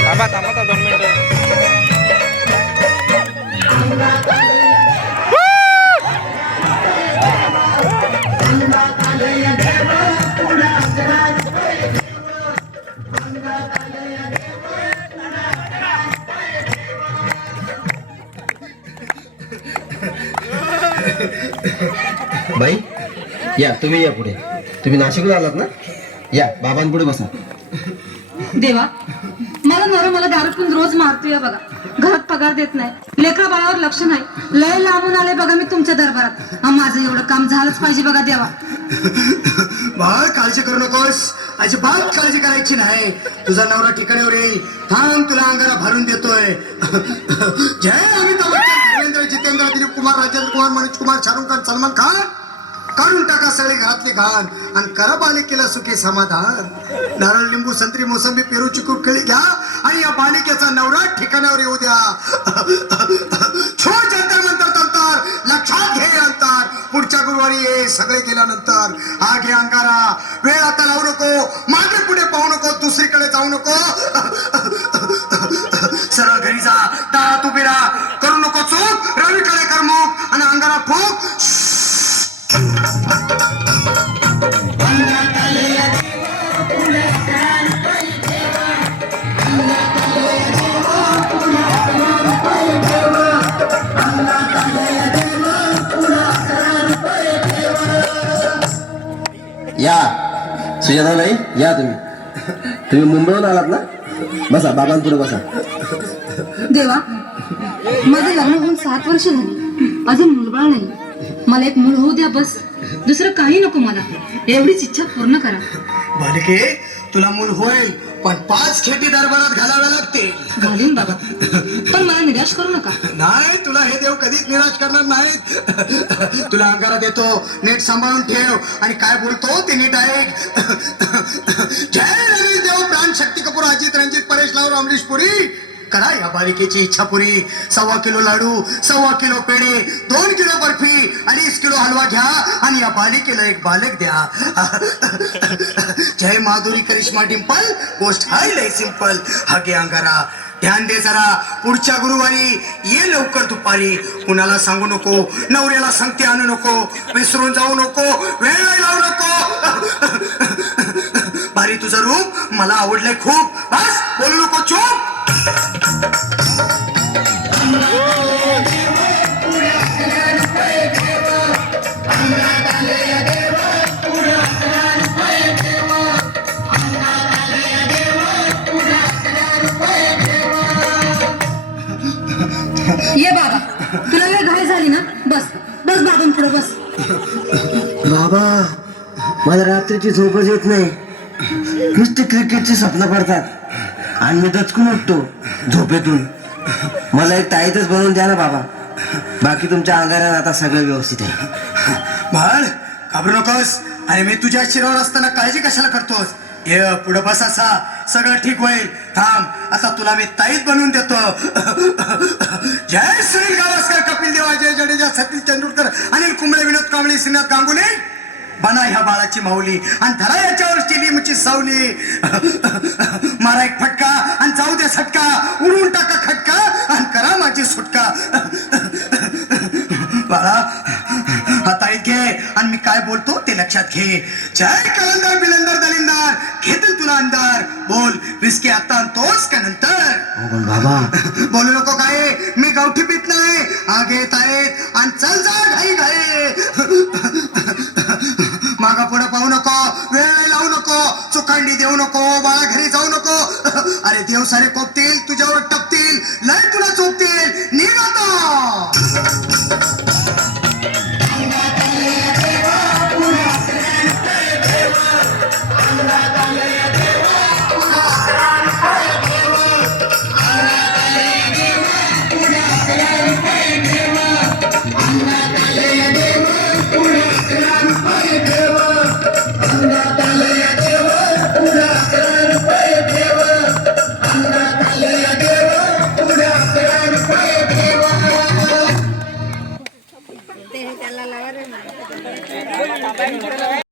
थांबा थांबा 2 मिनिटं. बाई या, तुम्ही या पुढे. तुम्ही नाशिकला आलात ना? या बाबांपुढे बसा. देवा, मला नवरा मला दारू पिऊन रोज मारतोय बघा. घरात पगार देत नाही, लेकरा बाळावर लक्ष नाही. लय लांबून आले बघा मी तुमच्या दरबारात. माझं एवढं काम झालंच पाहिजे बघा देवा. बाळ काळजी करू नकोस, अजिबात काळजी करायची नाही. तुझा नवरा ठिकाणावर येईल. थांब, तुला अंगारा भरून देतोय. जय अमिताभ बच्चन, धर्मेंद्र, जितेंद्र, दिलीप कुमार, राजेंद्र कुमार, मनोज कुमार, शाहरुख खान, सलमान खान. काढून टाका सगळी घरातली घाण आणि करा बालिकेला सुखी समाधान. नारळ, लिंबू, संत्री, मोसंबी, पेरू, चिकू, केळी घ्या आणि या बालिकेचा नवरा ठिकाणावर येऊ द्या. छो जंतर मंतर तंतर, लक्षात घे अंतर. पुढच्या गुरुवारी ये, सगळे गेल्यानंतर. हा घे अंगारा. वेळ आता लावू नको, मागे पुढे पाहू नको, दुसरीकडे जाऊ नको. सरळ घरी जा, दारात उभी राहा. करू नको चूक, रवीकडे कर मुख आणि अंगारा फूक. या सुजाता नाही, या तुम्ही मुंबईहून आलात ना? बसा, बाबांपुढे बसा. देवा, माझं लग्न होऊन 7 वर्ष झाली, अजून मुलबाळ नाही. मला एक मूल होऊ द्या बस. दुसरं काही नको मला. एवढीच इच्छा पूर्ण करा. बालिके, तुला मूल होईल, पण 5 खेटी दरबारात घालाव्या लागते. घालीन बाबा, पण मला निराश करू नका. नाही, तुला हे देव कधीच निराश करणार नाहीत. तुला अंगारा देतो, नीट सांभाळून ठेव आणि काय बोलतो ते नीट ऐक. जय रमेश देव, प्राण, शक्ती कपूर, अजित, रणजित, परेश लावूर, अमरीश पुरी. करा या बालिकेची इच्छा पुरी. 1.25 किलो लाडू, 1.25 किलो पेढे, 2 किलो बर्फी, 2.5 किलो हलवा घ्या आणि या बालिकेला एक बालक द्या. जय माधुरी, करिश्मा, डिंपल, गोष्ट हाय लय सिंपल. हा घे अंगारा. ध्यान दे जरा, पुढच्या गुरुवारी ये लवकर दुपारी. कुणाला सांगू नको, नवऱ्याला सांगते आणू नको, विसरून जाऊ नको, वेळ लावू नको. भारी तुझं रूप मला आवडलंय खूप. बस बोलू नको, चूप. ये बाबा, तुला वेळ घाई झाली ना? बस बस बाबांपुढे बस. बाबा, मला रात्रीची झोपच येत नाही. नुसते क्रिकेटची स्वप्न पडतात आणि मी दचकून उठतो झोपेतून. मला एक ताईतच बनवून द्या ना बाबा. बाकी तुमच्या अंगारात आता सगळं व्यवस्थित आहे. बाळ, घाबरू नकोस. आणि मी तुझ्या शिरावर असताना काळजी कशाला करतोस? ये पुढे बस, असा सगळं ठीक होईल. थांब, आता तुला मी ताईत बनवून देतो. जय सुनील गावस्कर, कपिल देव, अजय जडेजा, सतीश तेंडुलकर, अनिल कुंबळे, विनोद कांबळे, श्रीनाथ गांगुली. बना ह्या बाळाची माऊली आणि धरा याच्यावर स्टेडियमची सावली. मारा एक फटका आणि जाऊ दे सटका. उडून टाका खटका आणि करा माझी सुटका. बाळा, हा ताईत घे आणि मी काय बोलतो ते लक्षात घे. जय कलंदर, बिलंदर, दलिंदर, घेतील तुला अंधार. बोल, विस्की आता आणतोस का नंतर? बाबा, बोलू नको काय, मी गावठी पीत नाही. हा घेत आहेत आणि चल जा घाई घाई. मागा पुढे पाहू नको, वेळ नाही लावू नको, चुकांडी देऊ नको, बाळा घरी जाऊ नको. अरे देव सारे कोपतील, तुझ्यावर टपतील, लय तुला चोपतील. निघ आता.